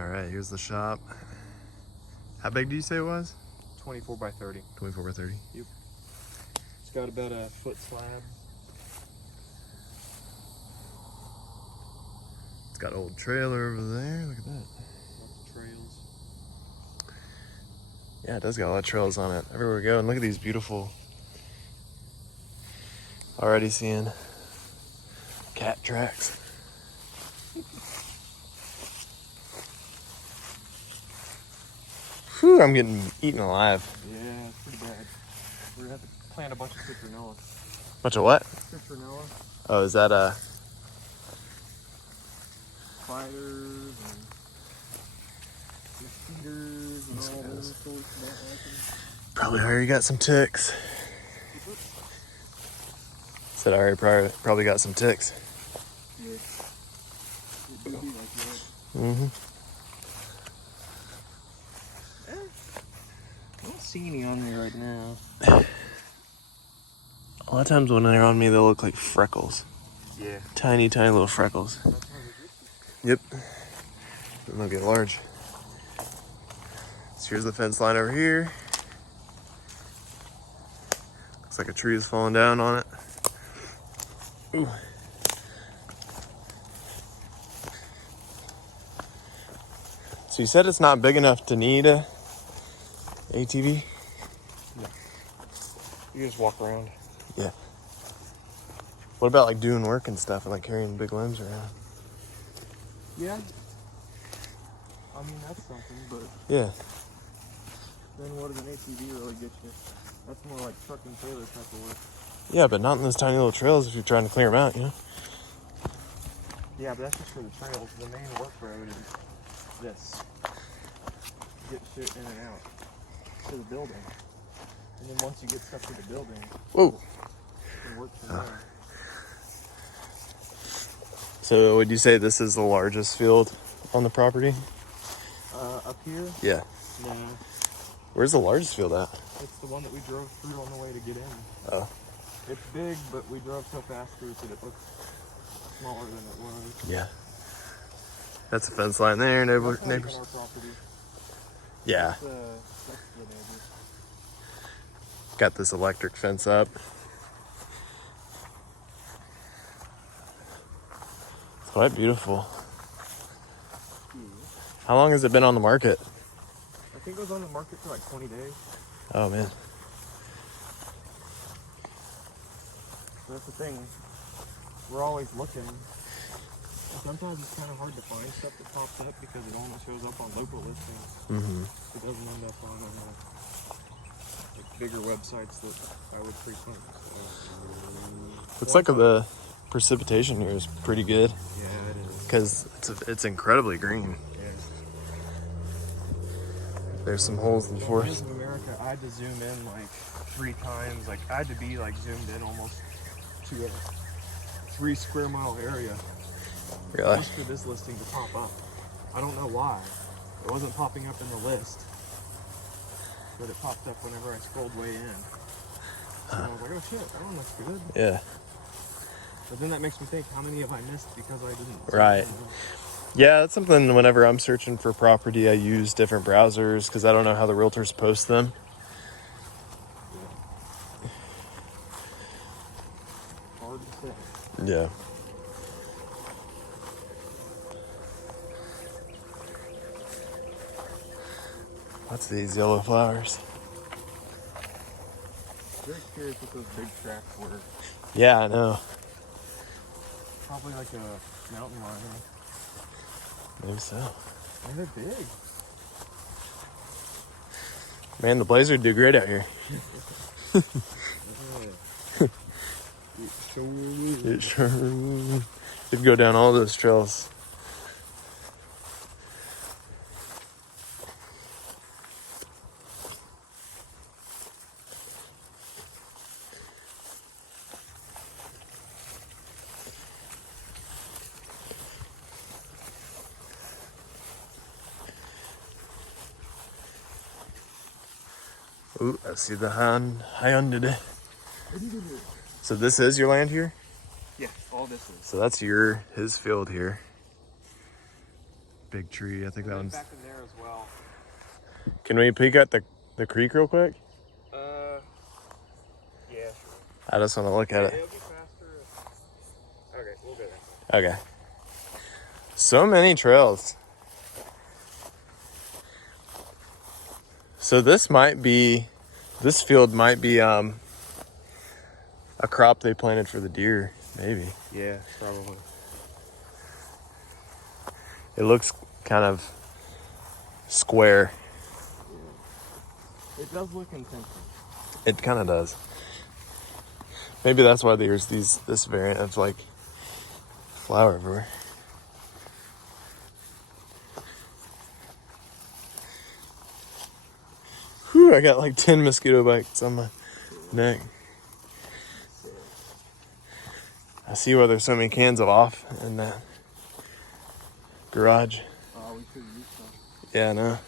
All right, here's the shop. How big do you say it was? 24 by 30. 24 by 30? Yep. It's got about a foot slab. It's got an old trailer over there. Look at that. Lots of trails. Yeah, it does got a lot of trails on it. Everywhere we go. And look at these beautiful... Already seeing cat tracks. Whew, I'm getting eaten alive. Yeah, it's pretty bad. We're gonna have to plant a bunch of citronella. Bunch of what? Citronella. Oh, is that a... Spiders and mosquitoes and all those sorts of that. Probably already got some ticks. Said I already probably got some ticks. Yeah. It do be like that. Mm-hmm. I don't see any on there right now. A lot of times when they're on me, they'll look like freckles. Yeah. Tiny, tiny little freckles. Yep. They might get large. So here's the fence line over here. Looks like a tree is falling down on it. Ooh. So you said it's not big enough to need a ATV? Yeah. You just walk around. Yeah. What about like doing work and stuff and like carrying big limbs around? Yeah. I mean, that's something, but Yeah. then what does an ATV really get you? That's more like truck and trailer type of work. Yeah, but not in those tiny little trails if you're trying to clear them out, you know? Yeah, but that's just for the trails. The main work road is this. Get shit in and out to the building. And then once you get stuff to the building, Whoa. you can work from there. So would you say this is the largest field on the property? Up here? Yeah. No. Where's the largest field at? It's the one that we drove through on the way to get in. Oh. It's big, but we drove so fast through it that it looks smaller than it was. Yeah. That's a fence line there, neighbors. That's not even our property. Yeah. That's the neighbors. Got this electric fence up. It's quite beautiful. How long has it been on the market? I think it was on the market for like 20 days. Oh man. So that's the thing. We're always looking. Sometimes it's kind of hard to find stuff that pops up because it only shows up on local listings. Mm-hmm. It doesn't end up on like bigger websites that I would frequent. So. Looks like the precipitation here is pretty good Yeah, it is. because it's incredibly green. Yeah. There's some holes in the Voice forest. of America, I had to zoom in like 3 times. Like I had to be like zoomed in almost to a 3 square mile area. Really? Just for this listing to pop up. I don't know why. It wasn't popping up in the list, but it popped up whenever I scrolled way in. So I was like, oh shit, that one looks good. Yeah. But then that makes me think, how many have I missed because I didn't? Right. Yeah, that's something whenever I'm searching for property, I use different browsers because I don't know how the realtors post them. Yeah. Hard to say. Yeah. What's these yellow flowers? Very curious what those big tracks were. Yeah, I know. Probably like a mountain lion. Maybe so. And they're big. Man, the blazer would do great out here. It sure would. It'd go down all those trails. Ooh, I see the Hyundai. So this is your land here? Yeah, all this is. So that's his field here. big tree. I think that one's. Back in there as well. Can we peek at the creek real quick? Yeah, sure. I just want to look at it. It'll be faster. Okay, we'll go there. Okay. So many trails. So this field might be a crop they planted for the deer, maybe. Yeah, probably. It looks kind of square. It does look intensive. It kind of does. Maybe that's why there's this variant of like flower everywhere. Whew, I got like 10 mosquito bites on my neck. I see why there's so many cans of off in that garage. Oh, we could use some. Yeah, I know.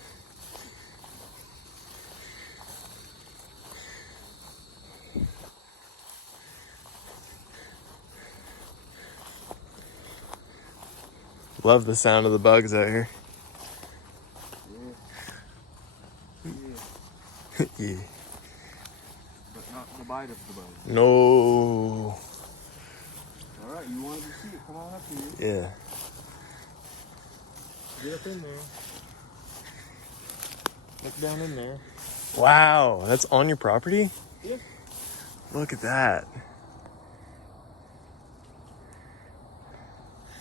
Love the sound of the bugs out here. Yeah. Yeah. But not the bite of the bug. No. Alright, you wanted to see it. Come on up here. Yeah. Get up in there. Look down in there. Wow, that's on your property? Yeah. Look at that.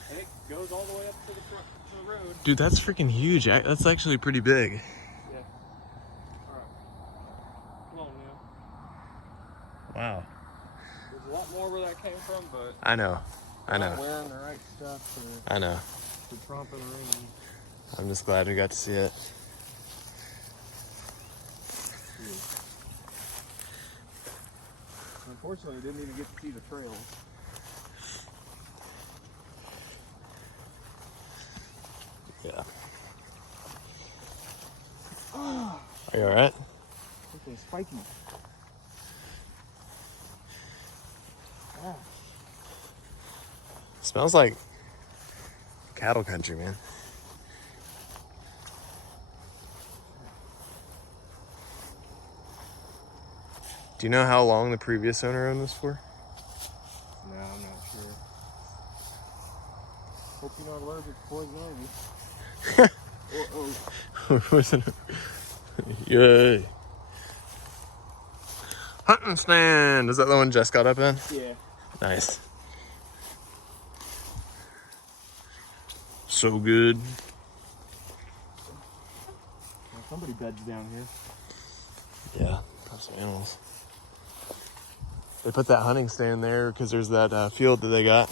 And it goes all the way up to the front to the road. Dude, that's freaking huge. That's actually pretty big. Yeah. Alright. Come on now. Wow. There's a lot more where that came from, but I know. I not know. wearing the right stuff I know. to tromp it around. I'm just glad we got to see it. Unfortunately, we didn't even get to see the trails. Yeah. Are you alright? This one's spiky. Ah. Smells like cattle country, man. Do you know how long the previous owner owned this for? No, I'm not sure. Hope you're not allergic to poison ivy. Wasn't it? Yay. Hunting stand. Is that the one Jess got up in? Yeah. Nice. So good. Well, somebody beds down here. Yeah, that's some animals. They put that hunting stand there because there's that field that they got.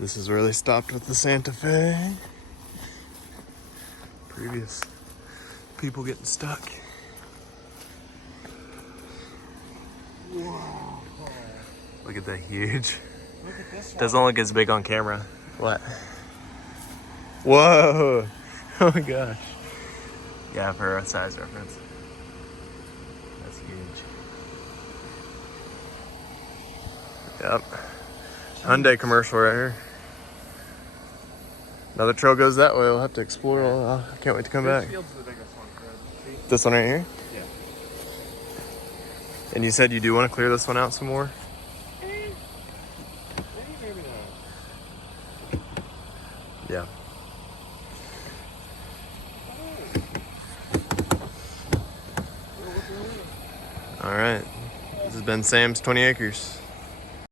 This is where they stopped with the Santa Fe. Previous people getting stuck. Whoa. Look at that huge. Look at this one. Doesn't look as big on camera. What? Whoa! Oh my gosh. Yeah, for a size reference. That's huge. Yep. Hyundai commercial right here. Another trail goes that way. We'll have to explore. I can't wait to come back. This field's the biggest one, Fred. See? This one right here? Yeah. And you said you do want to clear this one out some more? Maybe not. Yeah. All right. This has been Sam's 20 Acres.